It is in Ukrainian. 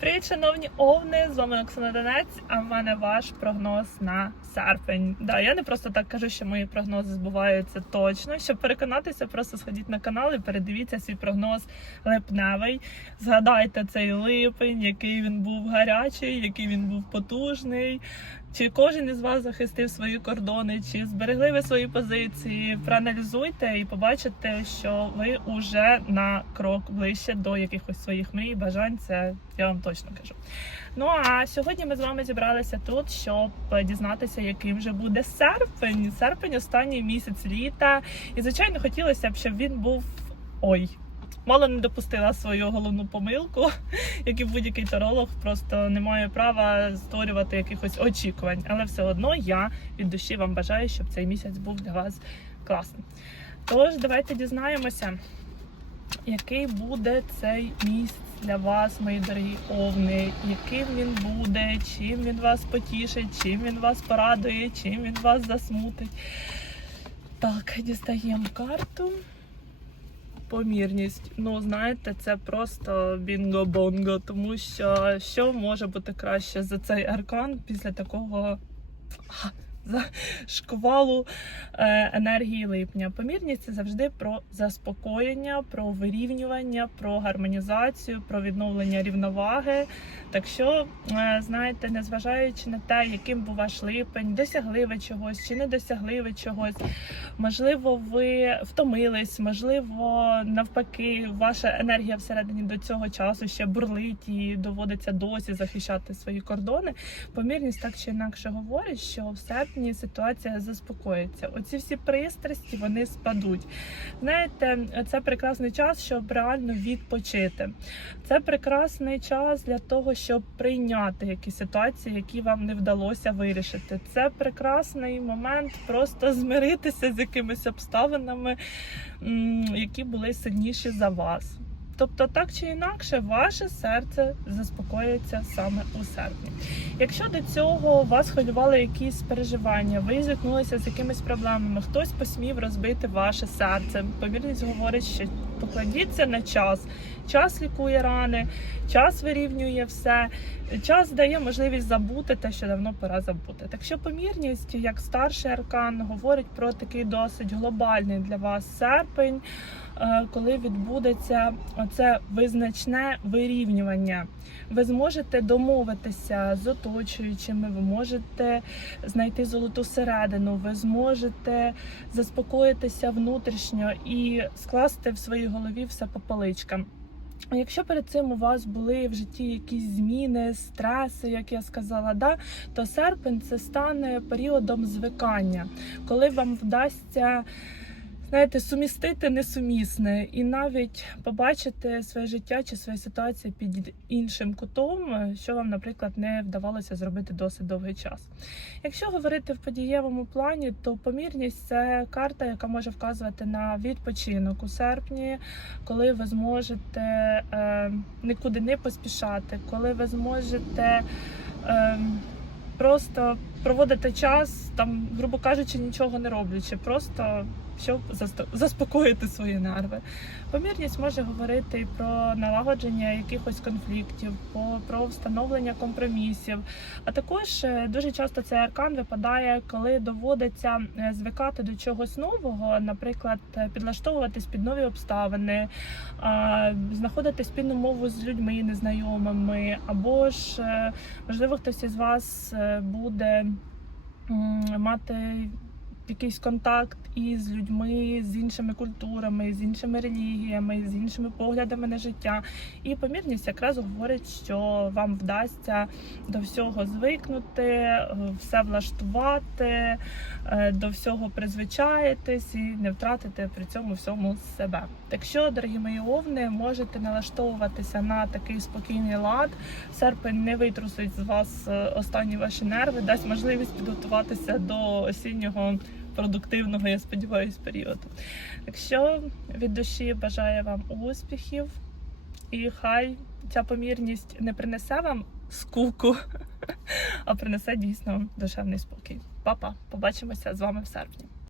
Привіт, шановні овни! З вами Оксана Донець, а в мене ваш прогноз на серпень. Да, я не просто так кажу, що мої прогнози збуваються точно. Щоб переконатися, просто сходіть на канал і передивіться свій прогноз липневий. Згадайте цей липень, який він був гарячий, який він був потужний. Чи кожен із вас захистив свої кордони, чи зберегли ви свої позиції? Проаналізуйте і побачите, що ви вже на крок ближче до якихось своїх мрій, бажань. Це я вам точно кажу. Ну а сьогодні ми з вами зібралися тут, щоб дізнатися, яким же буде серпень. Серпень останній місяць літа. І звичайно, хотілося б, щоб він був ой. Мало не допустила свою головну помилку, як і будь-який таролог, просто не маю права створювати якихось очікувань. Але все одно я від душі вам бажаю, щоб цей місяць був для вас класним. Тож, давайте дізнаємося, який буде цей місяць для вас, мої дорогі овни, яким він буде, чим він вас потішить, чим він вас порадує, чим він вас засмутить. Так, дістаємо карту. Помірність. Ну, знаєте, це просто бінго-бонго, тому що що може бути краще за цей аркан після такого шквалу е, енергії липня. Помірність це завжди про заспокоєння, про вирівнювання, про гармонізацію, про відновлення рівноваги. Так що, е, знаєте, незважаючи на те, яким був ваш липень, досягли ви чогось чи не досягли ви чогось, можливо, ви втомились, можливо, навпаки, ваша енергія всередині до цього часу ще бурлить і доводиться досі захищати свої кордони. Помірність так чи інакше говорить, що в серпні ситуація заспокоїться. Оці всі пристрасті вони спадуть. Знаєте, це прекрасний час, щоб реально відпочити. Це прекрасний час для того, щоб прийняти якісь ситуації, які вам не вдалося вирішити. Це прекрасний момент просто змиритися з якимись обставинами, які були сильніші за вас. Тобто, так чи інакше, ваше серце заспокоїться саме у серпні. Якщо до цього вас хвилювали якісь переживання, ви зіткнулися з якимись проблемами, хтось посмів розбити ваше серце. Помірність говорить, що покладіться на час. Час лікує рани, час вирівнює все. Час дає можливість забути те, що давно пора забути. Так що помірність, як старший аркан, говорить про такий досить глобальний для вас серпень, е, коли відбудеться оце визначне вирівнювання. Ви зможете домовитися з оточуючими, ви можете знайти золоту середину, ви зможете заспокоїтися внутрішньо і скласти в своїй голові все по поличкам. Якщо перед цим у вас були в житті якісь зміни, стреси, як я сказала, да, то серпень це стане періодом звикання, коли вам вдасться знаєте, сумістити несумісне і навіть побачити своє життя чи свою ситуацію під іншим кутом, що вам, наприклад, не вдавалося зробити досить довгий час. Якщо говорити в подієвому плані, то помірність це карта, яка може вказувати на відпочинок у серпні, коли ви зможете е, нікуди не поспішати, коли ви зможете. Е, Просто проводити час, там, грубо кажучи, нічого не роблячи, просто щоб заспокоїти свої нерви. Помірність може говорити про налагодження якихось конфліктів, про встановлення компромісів. А також е, дуже часто цей аркан випадає, коли доводиться е, звикати до чогось нового, наприклад, підлаштовуватись під нові обставини, знаходити спільну мову з людьми незнайомими, або ж е, можливо хтось із вас буде мати якийсь контакт із людьми, з іншими культурами, з іншими релігіями, з іншими поглядами на життя. І помірність якраз говорить, що вам вдасться до всього звикнути, все влаштувати, е, до всього призвичаїтись і не втратити при цьому всьому себе. Так що, дорогі мої овни, можете налаштовуватися на такий спокійний лад. Серпень не витрусить з вас е, останні ваші нерви, дасть можливість підготуватися до осіннього продуктивного, я сподіваюся, періоду. Так що від душі бажаю вам успіхів, і хай ця помірність не принесе вам скуку, а принесе дійсно душевний спокій. Па-па, побачимося з вами в серпні.